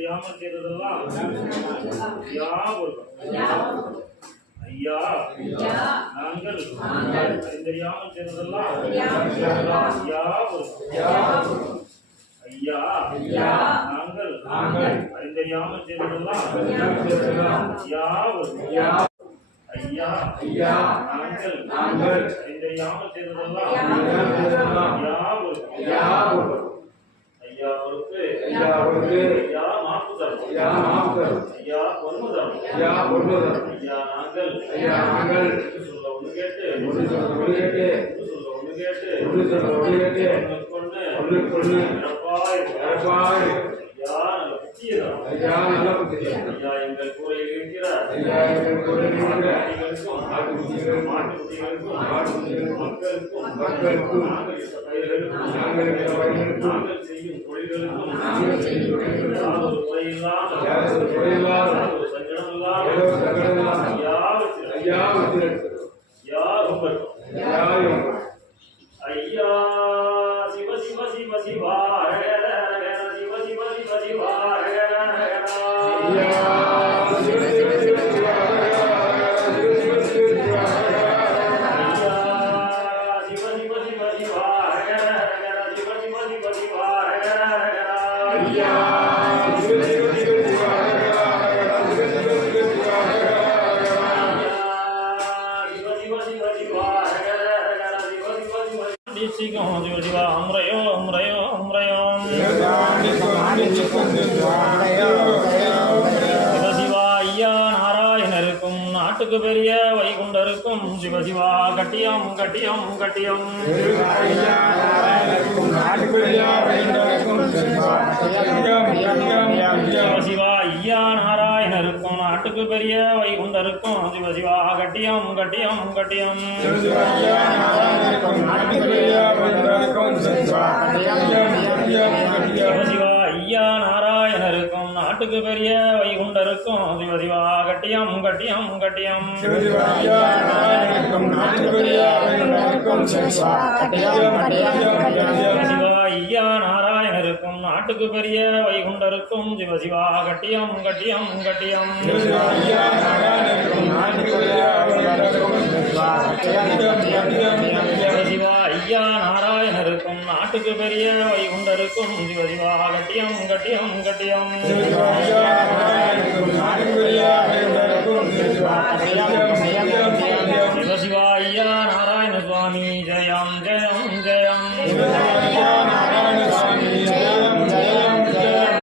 அறிந்தறியாமல் செய்ததெல்லாம் ஐயா நாங்கள் அறிந்தறியாமல் செய்ததெல்லாம் ஐயா நாங்கள் அறிந்தறியாமல் செய்ததெல்லாம் ஐயா நாங்கள் அறிந்தறியாமல் செய்ததெல்லாம் ஐயா பொறுப்பு ஐயா மாப்பு தரும் ஐயா பொறுமை தரும் ஐயா நாங்கள் சொல்ல ஒன்று கேட்டு கொண்டு ஐயா நல்ல புத்தி ஐயா எங்கள் கூரையில் இருக்கிறார் மக்களுக்கும் நாங்கள் செய்யும் தொழில்களுக்கும் ஐயா சிவ சிவ சிவ சிவா சிவ சிவ சிவ சிவா சிவா அம்ரையோ அம்ரையோ அம்ரையோ சிவசிவா ஐயா நாராயணருக்கும் நாட்டுக்கு பெரிய வைகுண்டருக்கும் சிவசிவா கட்டியம் கட்டியம் கட்டியம் சிவசிவா ஐயா நாராயணருக்கும் நாட்டுக்கு பெரிய வைகுண்டருக்கும் சிவசிவா கட்டியம் கட்டியம் கட்டியம் சிவசிவா ஐயா நாராயணருக்கும் நாட்டுக்கு பெரிய வைகுண்டருக்கும் சிவசிவா கட்டியம் கட்டியம் கட்டியம் சிவசிவா ஐயா நாராயணருக்கும் நாட்டுக்கு பெரிய வைகுண்டருக்கும் சிவசிவா கட்டியம் கட்டியம் கட்டியம் சிவசிவா ஐயா நாராயணருக்கும் நாட்டுக்கு பெரிய வைகுண்டருக்கும் சிவசிவா கட்டியம் கட்டியம் கட்டியம் சிவசிவா